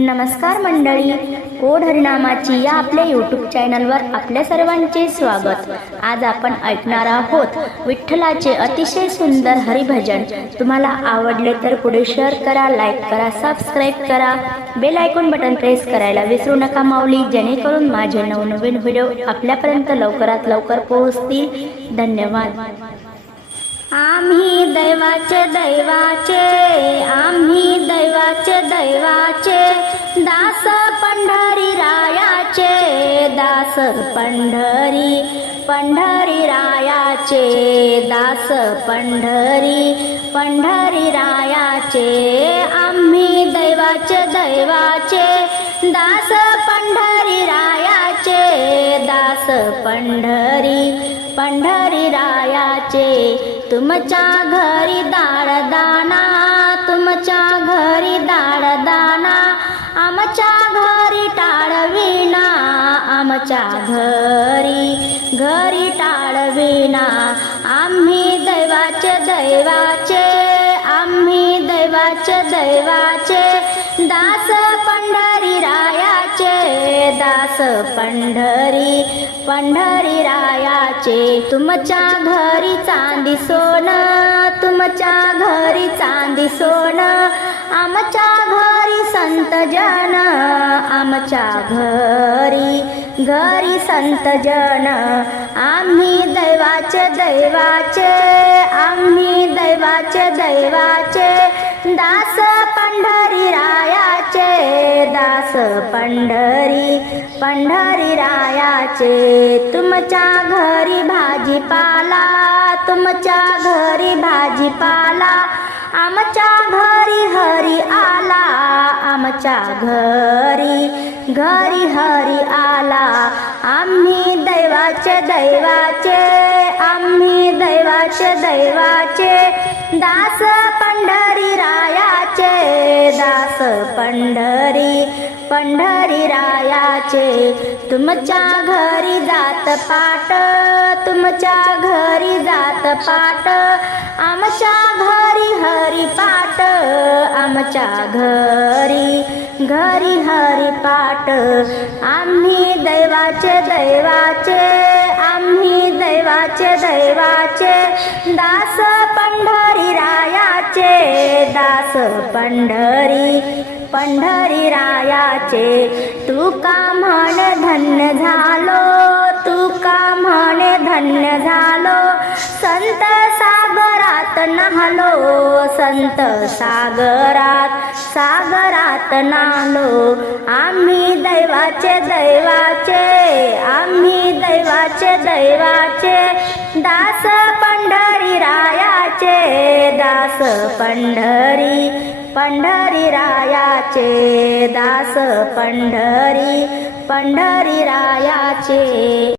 नमस्कार मंडळी ओढ हरिनामाची या आपल्या यूट्यूब चॅनलवर आपल्या सर्वांचे स्वागत. आज आपण ऐकणार आहोत विठ्ठलाचे अतिशय सुंदर हरिभजन. तुम्हाला आवडले तर पुढे शेअर करा लाईक करा सबस्क्राईब करा. बेल आयकॉन बटन प्रेस करायला विसरू नका माऊली जेणेकरून माझे नवनवीन व्हिडिओ आपल्यापर्यंत लवकरात लवकर पोहोचतील. धन्यवाद. आम्ही दैवाचे दैवाचे. आम्ही दैवाचे दैवाचे. दास पंढरी रायाचे दास पंढरी पंढरी रायाचे दास पंढरी पंढरी रायाचे आम्ही दैवाचे दैवाचे दास पंढरी रायाचे दास पंढरी पंढरी रायाचे तुमच्या घरी दा आमच्या घरी घरी टाळविना. आम्ही दैवाचे दैवाचे. आम्ही दैवाचे दैवाचे. दास पंढरी रायाचे. दास पंढरी पंढरी रायाचे. तुमच्या घरी चांदी सोनं तुमच्या घरी चांदी सोनं. आमच्या घरी संत जन आमच्या घरी घरी संत जन आम्ही दैवाचे दैवाचे आम्ही दैवाचे दैवाचे दास पंढरी रायाचे दास पंढरी पंढरी रायाचे तुमच्या घरी भाजीपाला तुमच्या घरी भाजीपाला आमच्या घरी हरी आला आमच्या घरी घरी हरी आला. आम्ही दैवाचे दैवाचे आम्ही दैवाचे दैवाचे. दास पंढरी रायाचे दास पंढरी पंढरी रायाचे. तुमच्या घरी जात पाट तुमच्या घरी जात पाट आमच्या घरी हरी पाट आमच्या घरी घरी हरी पाट आम्ही दैवाचे दैवाचे आम्ही दैवाचे दैवाचे. दास पंढरी रायाचे दास पंढरी पंढरी रायाचे. तू का म्हण धन्य झालो तू का धन्य झालो. संत सागरात नहलो. संत सागरात सागरात नालो. आम्ही दैवाचे दैवाचे. आम्ही दैवाचे दैवाचे. दास पंढरी रायाचे. दास पंढरी पंढरी रायाचे. दास पंढरी पंढरी रायाचे.